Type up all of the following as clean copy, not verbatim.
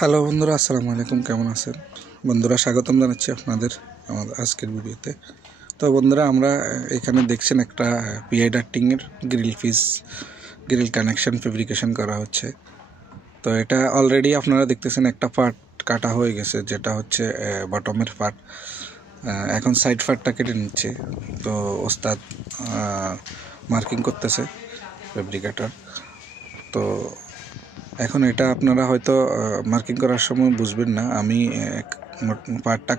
Hello বন্ধুরা, আসসালামু আলাইকুম। কেমন আছেন বন্ধুরা? স্বাগতম জানাচ্ছি আপনাদের আমাদের আজকের ভিডিওতে। তো বন্ধুরা, আমরা এখানে দেখছেন একটা পিআই ডাক্টিংয়ের গ্রিল কানেকশন ফেব্রিকেশন করা হচ্ছে। তো এটা অলরেডি আপনারা দেখতেছেন একটা পার্ট কাটা হয়ে গেছে, যেটা হচ্ছে বটমের পার্ট। এখন সাইড পার্টটা কেটে নিচ্ছে। তো ওস্তাদ মার্কিং করতেছে, ফেব্রিকেটর। তো এখন এটা আপনারা হয়তো মার্কিং করার সময় বুঝবেন না। আমি পার্টটা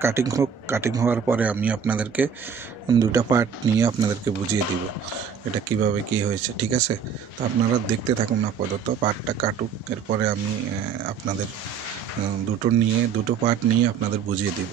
কাটিং হওয়ার পরে আমি আপনাদেরকে দুটা পার্ট নিয়ে আপনাদেরকে বুঝিয়ে দিব এটা কিভাবে কি হয়েছে, ঠিক আছে? তো আপনারা দেখতে থাকুন আপাতত, পার্টটা কাটুক, এরপরে আমি আপনাদের দুটো পার্ট নিয়ে আপনাদের বুঝিয়ে দিব।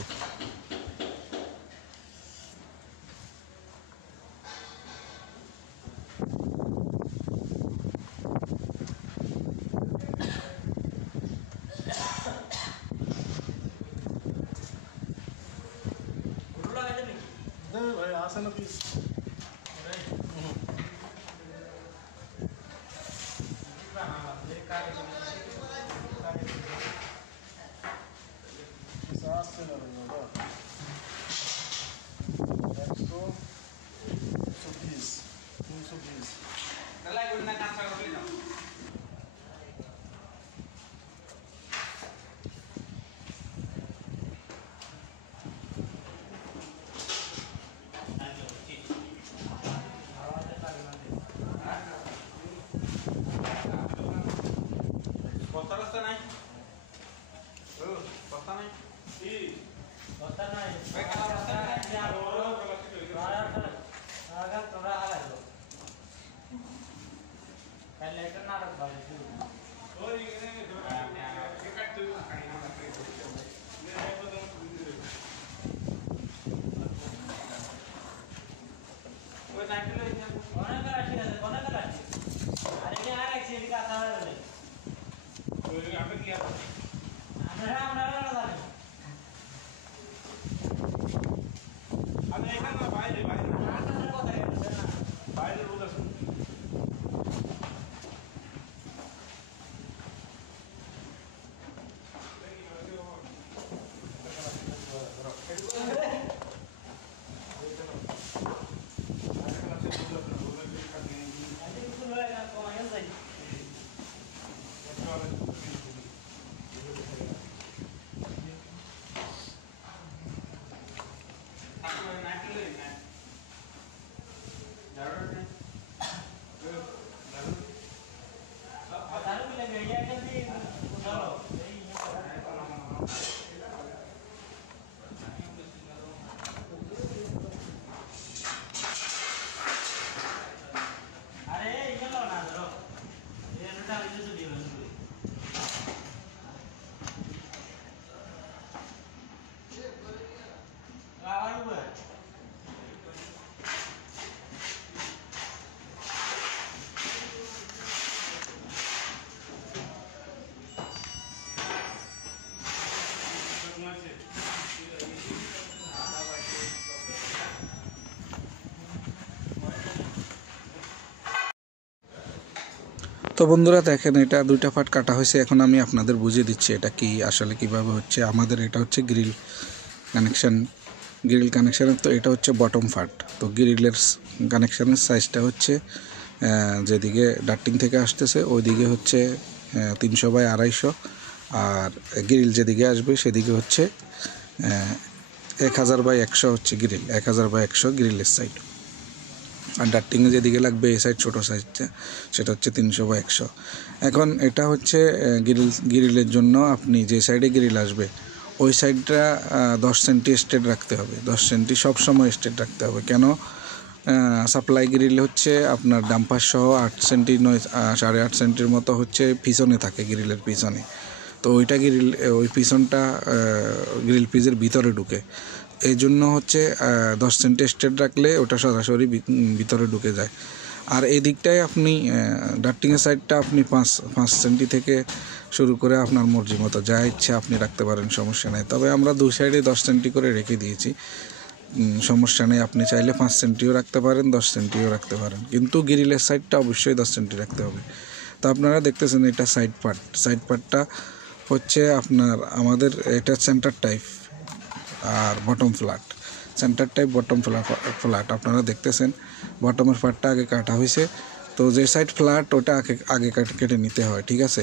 তো বন্ধুরা দেখেন, এটা দুইটা পার্ট কাটা হয়েছে। এখন আমি আপনাদের বুঝিয়ে দিচ্ছি এটা কি আসলে কিভাবে হচ্ছে। আমাদের এটা হচ্ছে গ্রিল কানেকশানের। তো এটা হচ্ছে বটম পার্ট। তো গ্রিলের কানেকশানের সাইজটা হচ্ছে যেদিকে ডাক্টিং থেকে আসতেছে ওইদিকে হচ্ছে 300/250, আর গ্রিল যেদিকে আসবে সেদিকে হচ্ছে 1000/100 হচ্ছে গ্রিল, 1000/100 গ্রিলের সাইড। আর ডাক্টিংয়ে যেদিকে লাগবে এই সাইড ছোটো সাইজটা, সেটা হচ্ছে 300/100। এখন এটা হচ্ছে গ্রিলের জন্য আপনি যে সাইডে গ্রিল আসবে ওই সাইডটা 10 সেন্টি স্ট্রেট রাখতে হবে। 10 সেন্টি সবসময় স্ট্রেট রাখতে হবে। কেন? সাপ্লাই গ্রিল হচ্ছে আপনার ডাম্পার সহ 8 সেন্টি 8.5 সেন্টির মতো হচ্ছে পিছনে থাকে, গ্রিলের পিছনে। তো ওই পিছনটা গ্রিল পিসের ভিতরে ঢুকে। এই জন্য হচ্ছে 10 সেন্টি স্ট্রেট রাখলে ওটা সরাসরি ভিতরে ঢুকে যায়। আর এই দিকটায় আপনি ডাক্টিংয়ের সাইডটা আপনি 5 সেন্টি থেকে শুরু করে আপনার মর্জি মতো যা ইচ্ছে আপনি রাখতে পারেন, সমস্যা নেই। তবে আমরা দুই সাইডে 10 সেন্টি করে রেখে দিয়েছি, সমস্যা নেই। আপনি চাইলে 5 সেন্টিও রাখতে পারেন, 10 সেন্টিও রাখতে পারেন, কিন্তু গ্রিলের সাইডটা অবশ্যই 10 সেন্টি রাখতে হবে। তো আপনারা দেখতেছেন এটা সাইড পার্টটা হচ্ছে আপনার আমাদের এটা সেন্টার টাইপ আর bottom flat. Centre type bottom flat আপনারা দেখতেছেন বটমের পার্টটা আগে কাটা হয়েছে, তো যে সাইড ফ্ল্যাট ওটা আগে কেটে নিতে হয়, ঠিক আছে।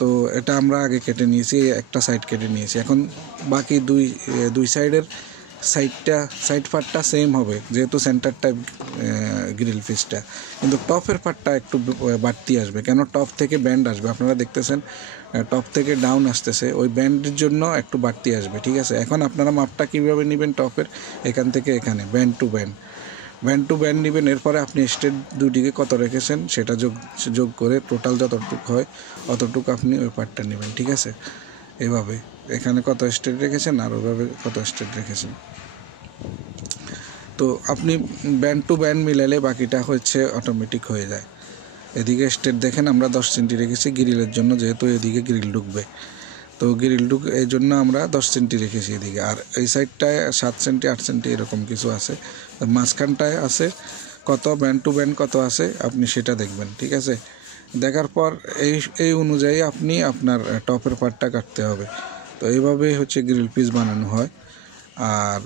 তো এটা আমরা আগে কেটে নিয়েছি, একটা সাইড কেটে নিয়েছি। এখন বাকি দুই সাইডের সাইড পার্টটা সেম হবে যেহেতু সেন্টার টাইপ গ্রিল পিসটা, কিন্তু টপের পার্টটা একটু বাড়তি আসবে। কেন? টপ থেকে ব্যান্ড আসবে, আপনারা দেখতেছেন টপ থেকে ডাউন আসতেছে, ওই ব্যান্ডের জন্য একটু বাড়তি আসবে, ঠিক আছে। এখন আপনারা মাপটা কীভাবে নেবেন টপের? এখান থেকে এখানে ব্যান্ড টু ব্যান্ড নেবেন। এরপরে আপনি স্ট্রেট দুদিকে কত রেখেছেন সেটা যোগ করে টোটাল যতটুকু হয় অতটুকু আপনি ওই পার্টটা নেবেন, ঠিক আছে। এভাবে এখানে কত স্ট্রেট রেখেছেন আর ওইভাবে কত স্ট্রেট রেখেছেন, তো আপনি ব্যান্ড টু ব্যান্ড মিলালে বাকিটা হচ্ছে অটোমেটিক হয়ে যায়। এদিকে স্ট্রেট দেখেন আমরা 10 সেন্টি রেখেছি গ্রিলের জন্য, যেহেতু এদিকে গ্রিল ঢুকবে, তো গ্রিল এই জন্য আমরা 10 সেন্টি রেখেছি এদিকে। আর এই সাইডটায় 7 সেন্টি 8 সেন্টি এরকম কিছু আছে। মাঝখানটায় আছে কত, ব্যান্ড টু ব্যান্ড কত আছে আপনি সেটা দেখবেন, ঠিক আছে। দেখার পর এই অনুযায়ী আপনি আপনার টপের পার্টটা কাটতে হবে। তো এইভাবেই হচ্ছে গ্রিল পিস বানানো হয়। আর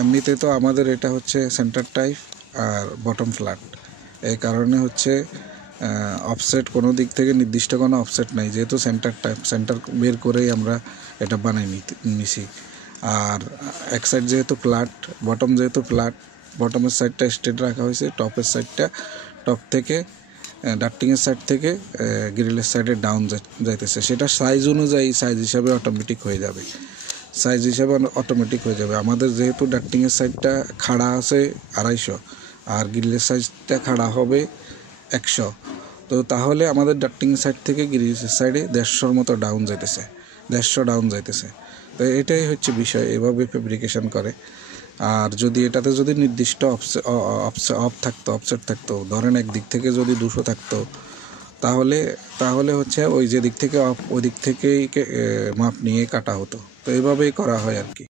এমনিতে তো আমাদের এটা হচ্ছে সেন্টার টাইপ আর বটম ফ্ল্যাট, এই কারণে হচ্ছে অফসেট কোনো দিক থেকে নির্দিষ্ট কোনো অফসেট নাই, যেহেতু সেন্টার বের করেই আমরা এটা বানাই নিছি। আর এক সাইড যেহেতু ফ্ল্যাট, বটম যেহেতু ফ্ল্যাট, বটমের সাইডটা স্ট্রেট রাখা হয়েছে, টপের সাইডটা টপ থেকে ডাক্টিংয়ের সাইড থেকে গ্রিলের সাইডে ডাউন যাইতেছে, সেটা সাইজ অনুযায়ী সাইজ হিসাবে অটোমেটিক হয়ে যাবে। আমাদের যেহেতু ডাক্টিংয়ের সাইডটা খাড়া আছে 250 আর গ্রিলের সাইজটা খাড়া হবে 100, তো তাহলে আমাদের ডাক্টিং সাইড থেকে গ্রিলের সাইডে 150 মতো ডাউন যাইতেছে। তো এটাই হচ্ছে বিষয়, এভাবে ফেব্রিকেশন করে। আর যদি এটাতে যদি নির্দিষ্ট অফসেট থাকতো, ধরেন একদিক থেকে যদি 200 থাকতো, তাহলে হচ্ছে ওই যে দিক থেকে অফ ওই দিক থেকেই মাপ নিয়ে কাটা হতো। তো এইভাবেই করা হয় আর কি।